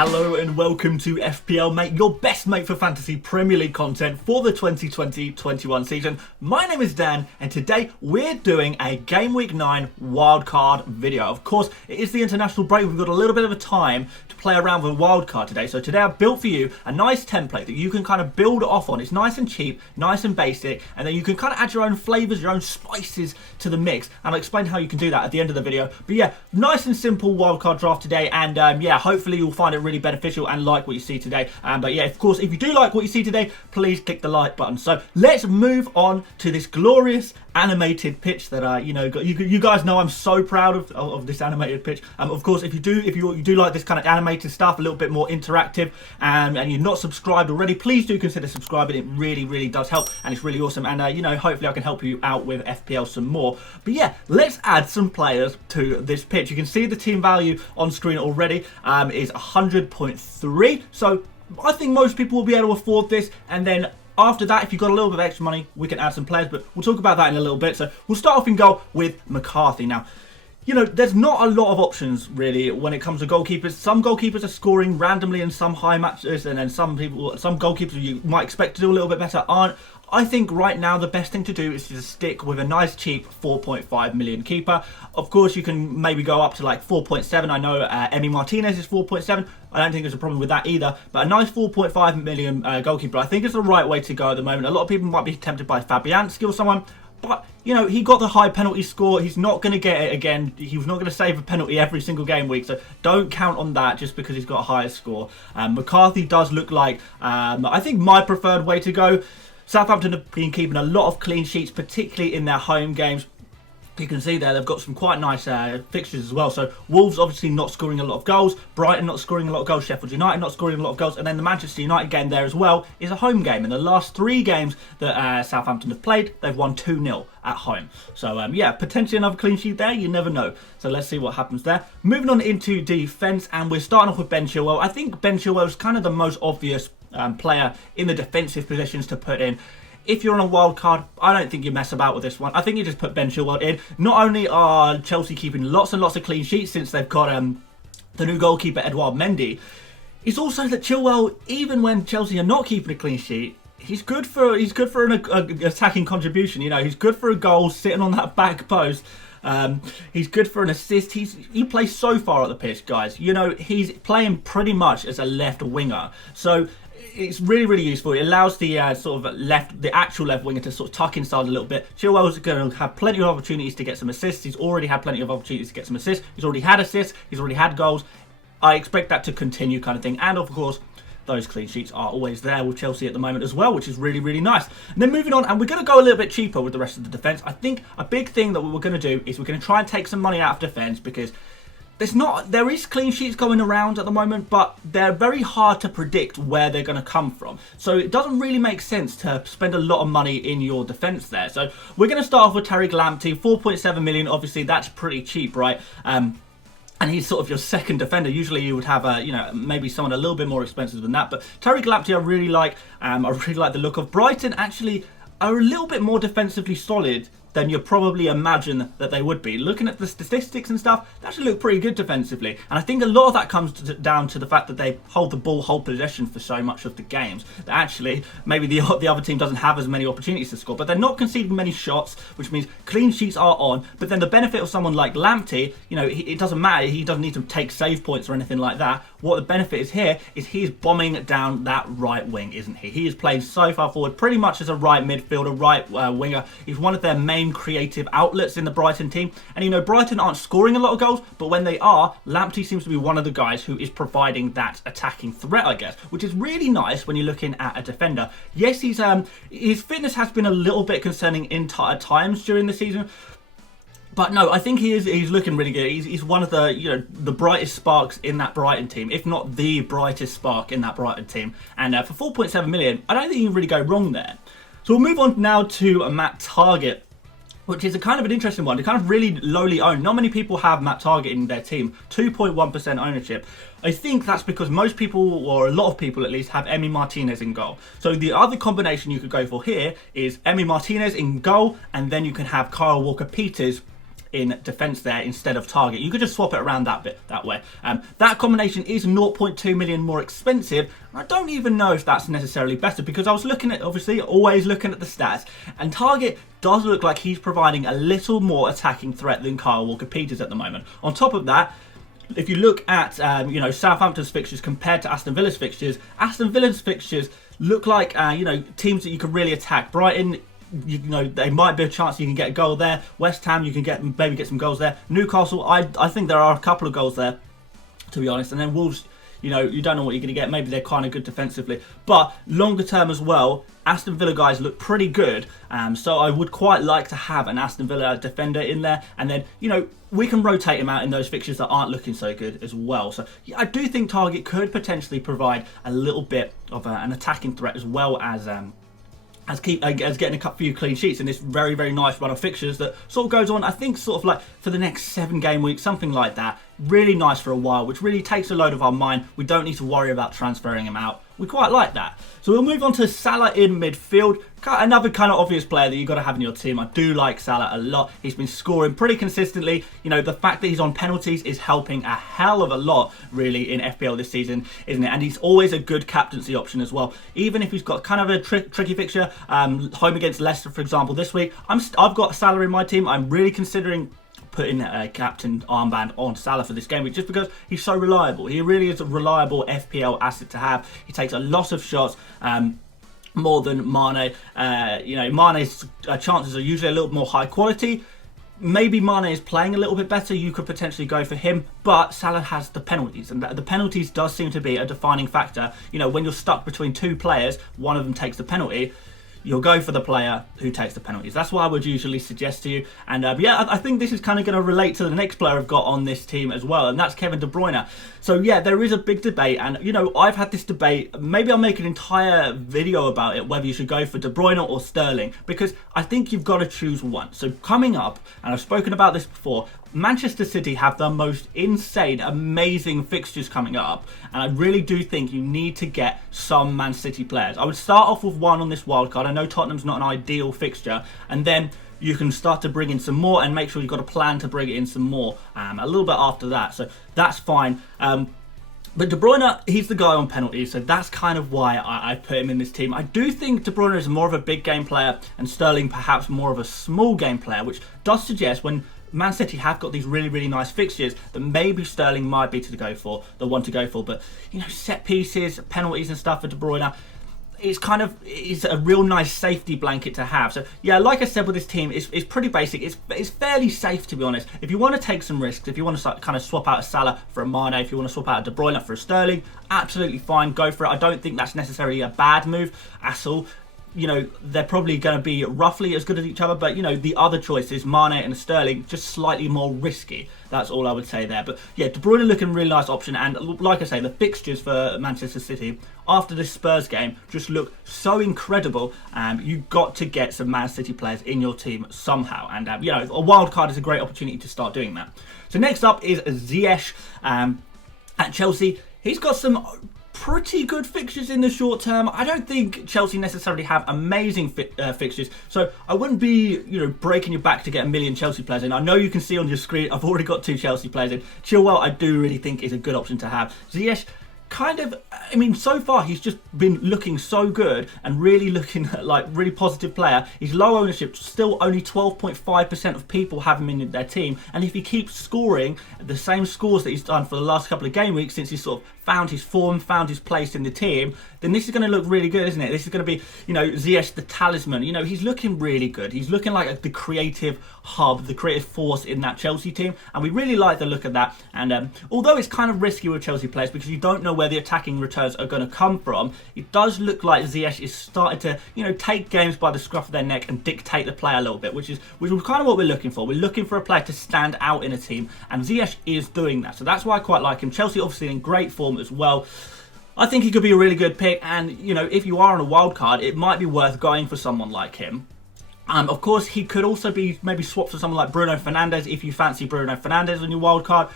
Hello and welcome to FPL Mate, your best mate for fantasy Premier League content for the 2020-21 season. My name is Dan and today we're doing a Game Week 9 wildcard video. Of course, it is the international break. We've got a little bit of a time to play around with wildcard today. So today I've built for you a nice template that you can kind of build off on. It's nice and cheap, nice and basic, and then you can kind of add your own flavors, your own spices to the mix. And I'll explain how you can do that at the end of the video. But yeah, nice and simple wildcard draft today. And yeah, hopefully you'll find it really beneficial and like what you see today. But yeah, of course, if you do like what you see today, please click the like button. So let's move on to this glorious animated pitch that you guys know I'm so proud of this animated pitch. Of course, if you do like this kind of animated stuff, a little bit more interactive, and you're not subscribed already, please do consider subscribing. It really does help, and it's really awesome. And hopefully I can help you out with FPL some more. But yeah, let's add some players to this pitch. You can see the team value on screen already is 100.3. So I think most people will be able to afford this, and then after that, if you've got a little bit of extra money, we can add some players, but we'll talk about that in a little bit. So we'll start off in goal with McCarthy. Now, there's not a lot of options really when it comes to goalkeepers. Some goalkeepers are scoring randomly in some high matches, and then some goalkeepers you might expect to do a little bit better aren't. I think right now the best thing to do is to stick with a nice cheap 4.5 million keeper. Of course, you can maybe go up to like 4.7. I know Emi Martinez is 4.7. I don't think there's a problem with that either. But a nice 4.5 million goalkeeper, I think is the right way to go at the moment. A lot of people might be tempted by Fabianski or someone. But, he got the high penalty score. He's not going to get it again. He's not going to save a penalty every single game week. So don't count on that just because he's got a higher score. McCarthy does look like, I think, my preferred way to go. Southampton have been keeping a lot of clean sheets, particularly in their home games. You can see there they've got some quite nice fixtures as well. So Wolves obviously not scoring a lot of goals, Brighton not scoring a lot of goals, Sheffield United not scoring a lot of goals, and then the Manchester United game there as well is a home game. In the last 3 games that Southampton have played, they've won 2-0 at home. So yeah, potentially another clean sheet there, you never know. So let's see what happens there. Moving on into defence, and we're starting off with Ben Chilwell. I think Ben Chilwell is kind of the most obvious player in the defensive positions to put in. If you're on a wild card, I don't think you mess about with this one. I think you just put Ben Chilwell in. Not only are Chelsea keeping lots and lots of clean sheets since they've got the new goalkeeper Edouard Mendy, it's also that Chilwell, even when Chelsea are not keeping a clean sheet, he's good for an attacking contribution. He's good for a goal sitting on that back post. He's good for an assist. He plays so far at the pitch, guys. He's playing pretty much as a left winger. So it's really useful. It allows the the actual left winger to sort of tuck inside a little bit. Chilwell's going to have plenty of opportunities to get some assists. He's already had plenty of opportunities to get some assists. He's already had assists. He's already had goals. I expect that to continue, kind of thing. And of course, those clean sheets are always there with Chelsea at the moment as well, which is really nice. And then moving on, and we're going to go a little bit cheaper with the rest of the defence. I think a big thing that we're going to do is we're going to try and take some money out of defence, because there is clean sheets going around at the moment, but they're very hard to predict where they're going to come from. So it doesn't really make sense to spend a lot of money in your defence there. So we're going to start off with Tariq Lamptey, 4.7 million. Obviously, that's pretty cheap, right? And he's sort of your second defender. Usually you would have maybe someone a little bit more expensive than that. But Tariq Lamptey I really like. I really like the look of. Brighton actually are a little bit more defensively solid than you probably imagine that they would be. Looking at the statistics and stuff, they actually look pretty good defensively. And I think a lot of that comes down to the fact that they hold the ball, hold possession for so much of the games, that actually maybe the other team doesn't have as many opportunities to score. But they're not conceding many shots, which means clean sheets are on. But then the benefit of someone like Lamptey, it doesn't matter. He doesn't need to take save points or anything like that. What the benefit is here is he's bombing down that right wing, isn't he? He is playing so far forward, pretty much as a right midfielder, right winger. He's one of their main creative outlets in the Brighton team. And Brighton aren't scoring a lot of goals, but when they are, Lamptey seems to be one of the guys who is providing that attacking threat, I guess, which is really nice when you're looking at a defender. Yes, his fitness has been a little bit concerning at times during the season. But no, I think he's looking really good. He's one of the the brightest sparks in that Brighton team, if not the brightest spark in that Brighton team. And for 4.7 million, I don't think you can really go wrong there. So we'll move on now to Matt Targett, which is a kind of an interesting one. They're kind of really lowly owned. Not many people have Matt Targett in their team. 2.1% ownership. I think that's because most people, or a lot of people at least, have Emi Martinez in goal. So the other combination you could go for here is Emi Martinez in goal, and then you can have Kyle Walker-Peters in defence there instead of target. You could just swap it around that way. That combination is 0.2 million more expensive. I don't even know if that's necessarily better, because I was looking at, obviously, always looking at the stats, and target does look like he's providing a little more attacking threat than Kyle Walker-Peters at the moment. On top of that, if you look at Southampton's fixtures compared to Aston Villa's fixtures look like teams that you can really attack. Brighton, there might be a chance you can get a goal there. West Ham, you can maybe get some goals there. Newcastle, I think there are a couple of goals there, to be honest. And then Wolves, you don't know what you're going to get. Maybe they're kind of good defensively. But longer term as well, Aston Villa guys look pretty good. So I would quite like to have an Aston Villa defender in there. And then, we can rotate him out in those fixtures that aren't looking so good as well. So yeah, I do think target could potentially provide a little bit of an attacking threat, as well as getting a few clean sheets in this very, very nice run of fixtures that sort of goes on, I think, sort of like for the next 7 game weeks, something like that. Really nice for a while, which really takes a load of our mind. We don't need to worry about transferring him out. We quite like that. So we'll move on to Salah in midfield. Another kind of obvious player that you've got to have in your team. I do like Salah a lot. He's been scoring pretty consistently. The fact that he's on penalties is helping a hell of a lot, really, in FPL this season, isn't it? And he's always a good captaincy option as well. Even if he's got kind of a tricky fixture, home against Leicester, for example, this week, I've got Salah in my team. I'm really considering putting a captain armband on Salah for this game week, just because he's so reliable. He really is a reliable FPL asset to have. He takes a lot of shots, more than Mane. Mane's chances are usually a little more high quality. Maybe Mane is playing a little bit better. You could potentially go for him, but Salah has the penalties, and the penalties does seem to be a defining factor. When you're stuck between 2 players, one of them takes the penalty, you'll go for the player who takes the penalties. That's what I would usually suggest to you. And yeah, I think this is kind of going to relate to the next player I've got on this team as well, and that's Kevin De Bruyne. So yeah, there is a big debate, and I've had this debate. Maybe I'll make an entire video about it, whether you should go for De Bruyne or Sterling, because I think you've got to choose one. So coming up, and I've spoken about this before, Manchester City have the most insane, amazing fixtures coming up, and I really do think you need to get some Man City players. I would start off with one on this wildcard. I know Tottenham's not an ideal fixture, and then you can start to bring in some more, and make sure you've got a plan to bring in some more a little bit after that. So that's fine. But De Bruyne, he's the guy on penalties, so that's kind of why I put him in this team. I do think De Bruyne is more of a big game player, and Sterling perhaps more of a small game player, which does suggest when Man City have got these really, really nice fixtures that maybe Sterling might be the one to go for. But, set pieces, penalties and stuff for De Bruyne, it's a real nice safety blanket to have. So yeah, like I said with this team, it's pretty basic. It's fairly safe, to be honest. If you want to take some risks, if you want to kind of swap out a Salah for a Mane, if you want to swap out a De Bruyne for a Sterling, absolutely fine, go for it. I don't think that's necessarily a bad move at all. They're probably going to be roughly as good as each other, but the other choices, Mane and Sterling, just slightly more risky. That's all I would say there. But yeah, De Bruyne looking a really nice option, and like I say, the fixtures for Manchester City after this Spurs game just look so incredible. You've got to get some Man City players in your team somehow, and a wild card is a great opportunity to start doing that. So next up is Ziyech at Chelsea. He's got some pretty good fixtures in the short term. I don't think Chelsea necessarily have amazing fixtures, so I wouldn't be breaking your back to get a million Chelsea players in. I know you can see on your screen I've already got 2 Chelsea players in. Chilwell I do really think is a good option to have. Ziyech, so far he's just been looking so good and really looking like really positive player. He's low ownership, still only 12.5% of people have him in their team, and if he keeps scoring the same scores that he's done for the last couple of game weeks since he's sort of found his form, found his place in the team, then this is going to look really good, isn't it? This is going to be, Ziyech the talisman. He's looking really good. He's looking like the creative hub, the creative force in that Chelsea team, and we really like the look of that. And although it's kind of risky with Chelsea players because you don't know where the attacking returns are going to come from, it does look like Ziyech is starting to, take games by the scruff of their neck and dictate the play a little bit, which is kind of what we're looking for. We're looking for a player to stand out in a team, and Ziyech is doing that. So that's why I quite like him. Chelsea obviously in great form as well. I think he could be a really good pick, and if you are on a wild card, it might be worth going for someone like him. Of course, he could also be maybe swapped for someone like Bruno Fernandes if you fancy Bruno Fernandes on your wild card.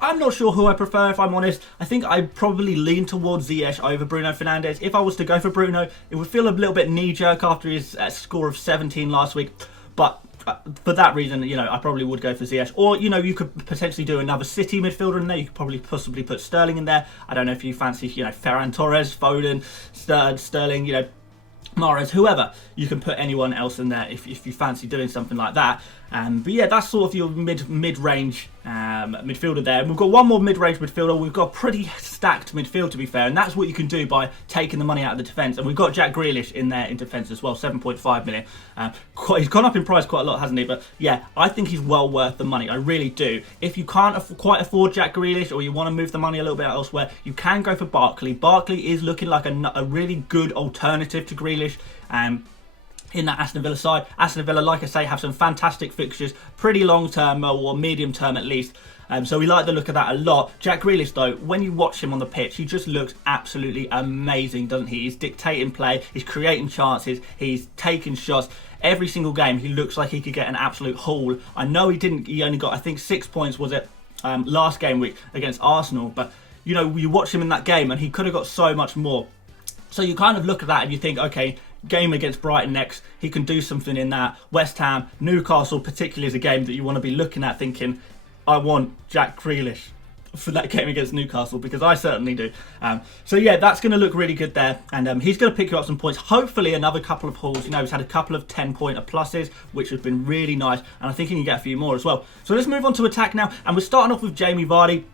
I'm not sure who I prefer, if I'm honest. I think I'd probably lean towards Ziyech over Bruno Fernandes. If I was to go for Bruno, it would feel a little bit knee-jerk after his score of 17 last week. But for that reason, I probably would go for Ziyech. Or, you could potentially do another City midfielder in there. You could probably possibly put Sterling in there. I don't know if you fancy, Ferran Torres, Foden, Sterling, Mahrez, whoever. You can put anyone else in there if you fancy doing something like that. But yeah, that's sort of your mid-range midfielder there. And we've got one more mid-range midfielder. We've got a pretty stacked midfield, to be fair, and that's what you can do by taking the money out of the defence. And we've got Jack Grealish in there in defence as well, 7.5 million. He's gone up in price quite a lot, hasn't he? But yeah, I think he's well worth the money. I really do. If you can't quite afford Jack Grealish, or you want to move the money a little bit elsewhere, you can go for Barkley. Barkley is looking like a really good alternative to Grealish. In that Aston Villa side. Aston Villa, like I say, have some fantastic fixtures, pretty long term or medium term at least. So we like the look of that a lot. Jack Grealish, though, when you watch him on the pitch, he just looks absolutely amazing, doesn't he? He's dictating play, he's creating chances, he's taking shots. Every single game, he looks like he could get an absolute haul. I know he only got, I think, 6 points, was it, last game week against Arsenal. But, you watch him in that game and he could have got so much more. So you kind of look at that and you think, okay, game against Brighton next, he can do something in that. West Ham, Newcastle particularly is a game that you want to be looking at thinking, I want Jack Grealish for that game against Newcastle, because I certainly do. So yeah, that's going to look really good there, and he's going to pick you up some points. Hopefully another couple of hauls. He's had a couple of 10-pointer pluses, which has been really nice, and I think he can get a few more as well. So let's move on to attack now, and we're starting off with Jamie Vardy.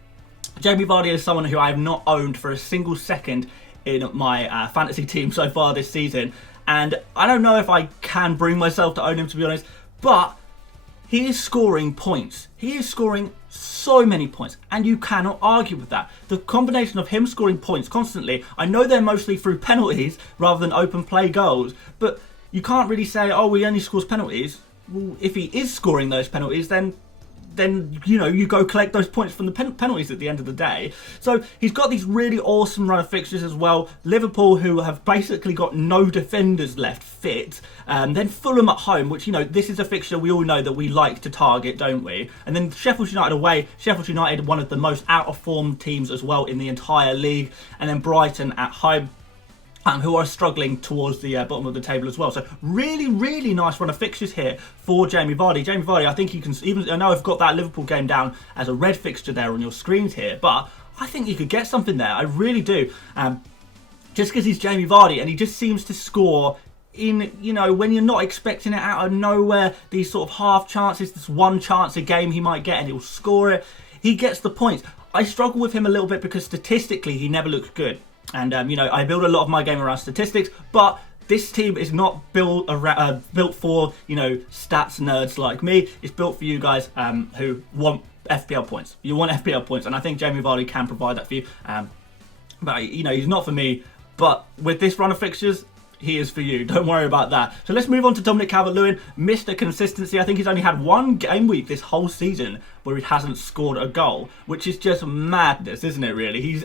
Jamie Vardy is someone who I have not owned for a single second in my fantasy team so far this season, and I don't know if I can bring myself to own him, to be honest, but he is scoring points. He is scoring so many points, and you cannot argue with that. The combination of him scoring points constantly, I know they're mostly through penalties rather than open play goals, but you can't really say, oh, he only scores penalties. Well, if he is scoring those penalties, then you go collect those points from the penalties at the end of the day. So he's got these really awesome run of fixtures as well. Liverpool, who have basically got no defenders left fit. Then Fulham at home, which, this is a fixture we all know that we like to target, don't we? And then Sheffield United away. Sheffield United, one of the most out of form teams as well in the entire league. And then Brighton at home, who are struggling towards the bottom of the table as well. So really, really nice run of fixtures here for Jamie Vardy. Jamie Vardy, I think he can, even I know I've got that Liverpool game down as a red fixture there on your screens here, but I think he could get something there. I really do. Just because he's Jamie Vardy and he just seems to score in, when you're not expecting it out of nowhere, these sort of half chances, this one chance a game he might get and he'll score it. He gets the points. I struggle with him a little bit because statistically he never looks good. And, I build a lot of my game around statistics, but this team is not built for, stats nerds like me. It's built for you guys who want FPL points. You want FPL points, and I think Jamie Vardy can provide that for you. But, he's not for me. But with this run of fixtures, he is for you. Don't worry about that. So let's move on to Dominic Calvert-Lewin. Mr. Consistency. I think he's only had one game week this whole season where he hasn't scored a goal, which is just madness, isn't it, really? He's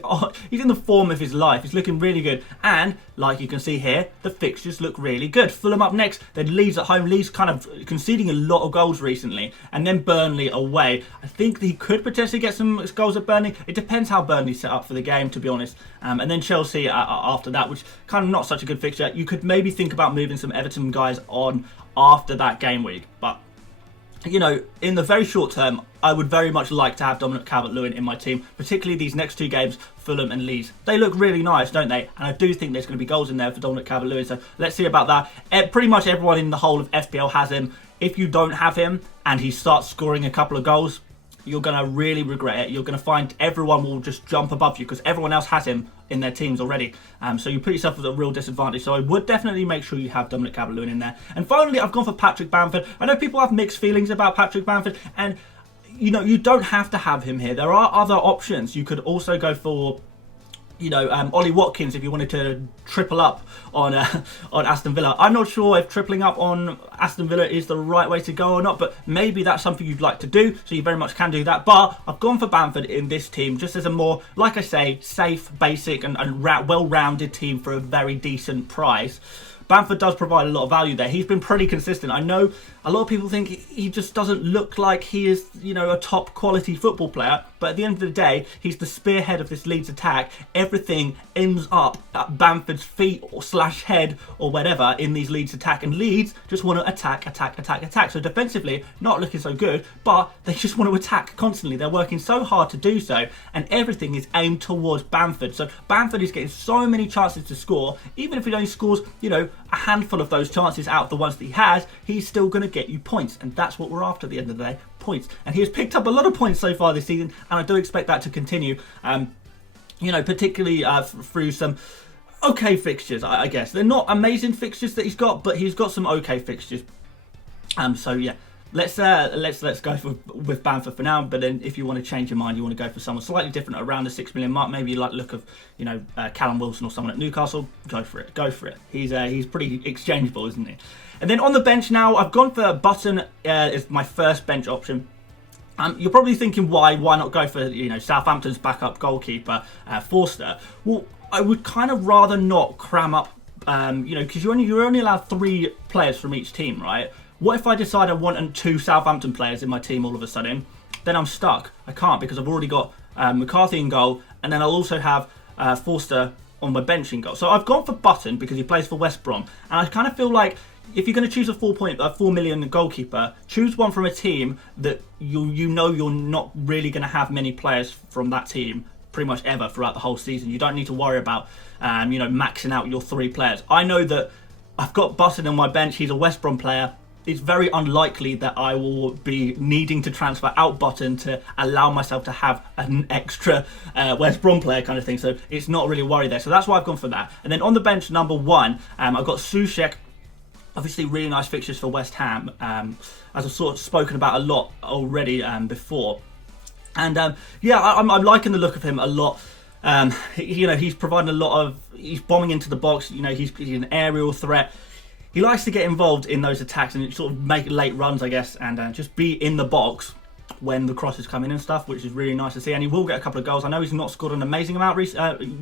in the form of his life. He's looking really good. And, like you can see here, the fixtures look really good. Fulham up next, then Leeds at home. Leeds kind of conceding a lot of goals recently. And then Burnley away. I think he could potentially get some goals at Burnley. It depends how Burnley's set up for the game, to be honest. And then Chelsea after that, which kind of not such a good fixture. You could maybe think about moving some Everton guys on after that game week. But, in the very short term, I would very much like to have Dominic Calvert-Lewin in my team, particularly these next two games, Fulham and Leeds. They look really nice, don't they? And I do think there's going to be goals in there for Dominic Calvert-Lewin, so let's see about that. Pretty much everyone in the whole of FPL has him. If you don't have him and he starts scoring a couple of goals, you're going to really regret it. You're going to find everyone will just jump above you because everyone else has him in their teams already. So you put yourself at a real disadvantage. So I would definitely make sure you have Dominic Calvert-Lewin in there. And finally, I've gone for Patrick Bamford. I know people have mixed feelings about Patrick Bamford, and you don't have to have him here. There are other options. You could also go for Ollie Watkins if you wanted to triple up on Aston Villa. I'm not sure if tripling up on Aston Villa is the right way to go or not, but maybe that's something you'd like to do, so you very much can do that. But I've gone for Bamford in this team just as a more, like I say, safe, basic and well-rounded team for a very decent price. Bamford does provide a lot of value there. He's been pretty consistent. I know a lot of people think he just doesn't look like he is, you know, a top quality football player. But at the end of the day, he's the spearhead of this Leeds attack. Everything ends up at Bamford's feet or slash head or whatever in these Leeds attack. And Leeds just want to attack. So defensively, not looking so good, but they just want to attack constantly. They're working so hard to do so, and everything is aimed towards Bamford. So Bamford is getting so many chances to score. Even if he only scores, you know, a handful of those chances out of the ones that he has, he's still going to get you points. And that's what we're after at the end of the day, points. And he has picked up a lot of points so far this season, and I do expect that to continue. You know, particularly through some okay fixtures, I guess. They're not amazing fixtures that he's got, but he's got some okay fixtures. So yeah, let's go with Bamford for now. But then if you want to change your mind, you want to go for someone slightly different around the 6 million mark, maybe you like the look of, you know, Callum Wilson or someone at Newcastle, go for it. He's pretty exchangeable, isn't he? And then on the bench now, I've gone for Button as my first bench option. You're probably thinking, why not go for, you know, Southampton's backup goalkeeper, Forster? Well, I would kind of rather not cram up, you know, because you're only allowed 3 players from each team, right? What if I decide I want 2 Southampton players in my team all of a sudden? Then I'm stuck. I can't, because I've already got McCarthy in goal, and then I'll also have Forster on my bench in goal. So I've gone for Button because he plays for West Brom, and I kind of feel like if you're going to choose a 4 million goalkeeper, choose one from a team that you know you're not really going to have many players from that team pretty much ever throughout the whole season. You don't need to worry about you know, maxing out your 3 players. I know that I've got Button on my bench. He's a West Brom player. It's very unlikely that I will be needing to transfer out Button to allow myself to have an extra West Brom player kind of thing. So it's not really a worry there. So that's why I've gone for that. And then on the bench, number 1, I've got Ziyech. Obviously, really nice fixtures for West Ham, as I've sort of spoken about a lot already before. And yeah, I'm liking the look of him a lot. You know, he's providing a lot of, he's bombing into the box. You know, he's an aerial threat. He likes to get involved in those attacks and sort of make late runs, I guess, and just be in the box when the crosses come in and stuff, which is really nice to see. And he will get a couple of goals. I know he's not scored an amazing amount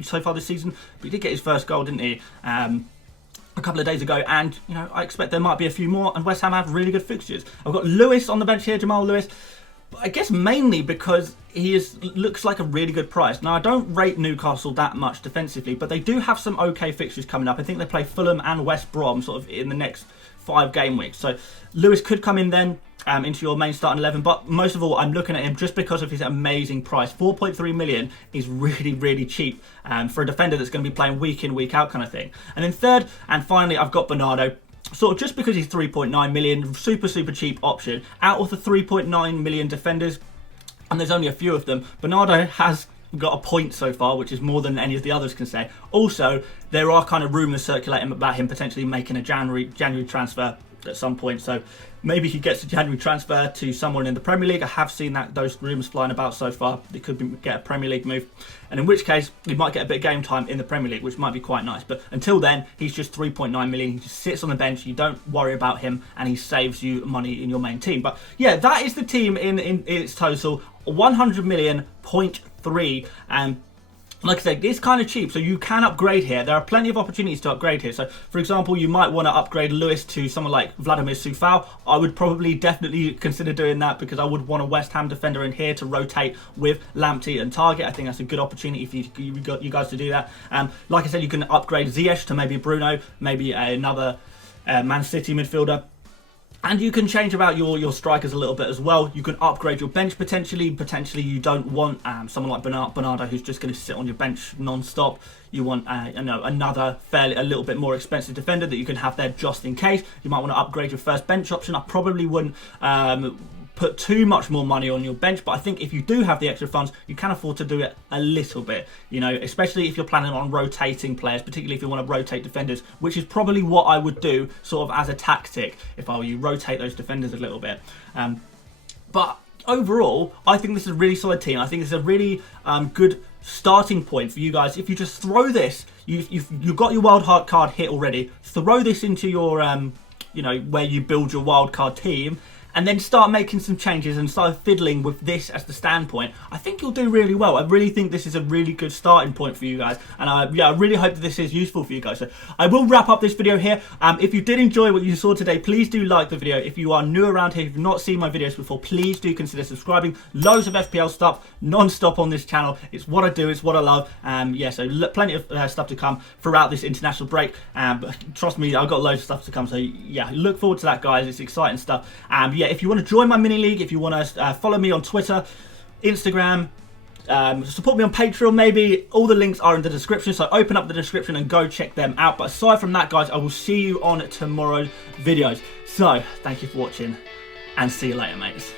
so far this season, but he did get his first goal, didn't he? A couple of days ago, and you know, I expect there might be a few more, and West Ham have really good fixtures. I've got Lewis on the bench here, Jamal Lewis, but I guess mainly because he looks like a really good price. Now, I don't rate Newcastle that much defensively, but they do have some okay fixtures coming up. I think they play Fulham and West Brom sort of in the next 5 game weeks, so Lewis could come in then into your main starting 11, but most of all, I'm looking at him just because of his amazing price. 4.3 million is really cheap for a defender that's going to be playing week in, week out kind of thing. And then third and finally, I've got Bernardo. Sort of just because he's 3.9 million, super cheap option. Out of the 3.9 million defenders, and there's only a few of them, Bernardo has got a point so far, which is more than any of the others can say. Also, there are kind of rumours circulating about him potentially making a January transfer at some point, so maybe he gets a January transfer to someone in the Premier League. I have seen those rumours flying about so far. He could get a Premier League move, and in which case he might get a bit of game time in the Premier League, which might be quite nice. But until then, he's just 3.9 million. He just sits on the bench. You don't worry about him, and he saves you money in your main team. But yeah, that is the team in its total, 100 million, 0.3, and like I said, it's kind of cheap, so you can upgrade here. There are plenty of opportunities to upgrade here. So, for example, you might want to upgrade Lewis to someone like Vladimir Coufal. I would probably definitely consider doing that because I would want a West Ham defender in here to rotate with Lamptey and Target. I think that's a good opportunity for you guys to do that. Like I said, you can upgrade Ziyech to maybe Bruno, maybe another Man City midfielder. And you can change about your strikers a little bit as well. You can upgrade your bench potentially. Potentially you don't want someone like Bernardo who's just going to sit on your bench non-stop. You want another a little bit more expensive defender that you can have there just in case. You might want to upgrade your first bench option. I probably wouldn't put too much more money on your bench, but I think if you do have the extra funds, you can afford to do it a little bit, you know, especially if you're planning on rotating players, particularly if you want to rotate defenders, which is probably what I would do sort of as a tactic if I were you, rotate those defenders a little bit. But overall, I think this is a really solid team. I think it's a really good starting point for you guys. If you just throw this, you've got your wildcard hit already, throw this into your, you know, where you build your wildcard team, and then start making some changes and start fiddling with this as the standpoint, I think you'll do really well. I really think this is a really good starting point for you guys, and yeah, I really hope that this is useful for you guys. So I will wrap up this video here. If you did enjoy what you saw today, please do like the video. If you are new around here, if you've not seen my videos before, please do consider subscribing. Loads of FPL stuff non-stop on this channel. It's what I do, it's what I love. Yeah, so plenty of stuff to come throughout this international break. But trust me, I've got loads of stuff to come. So yeah, look forward to that, guys. It's exciting stuff. Yeah, if you want to join my mini league, if you want to follow me on Twitter, Instagram, support me on Patreon maybe, all the links are in the description, so open up the description and go check them out. But aside from that, guys, I will see you on tomorrow's videos. So thank you for watching, and see you later, mates.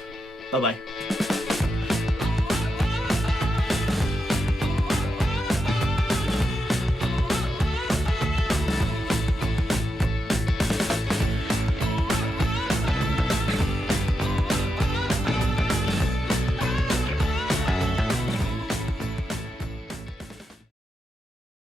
Bye bye.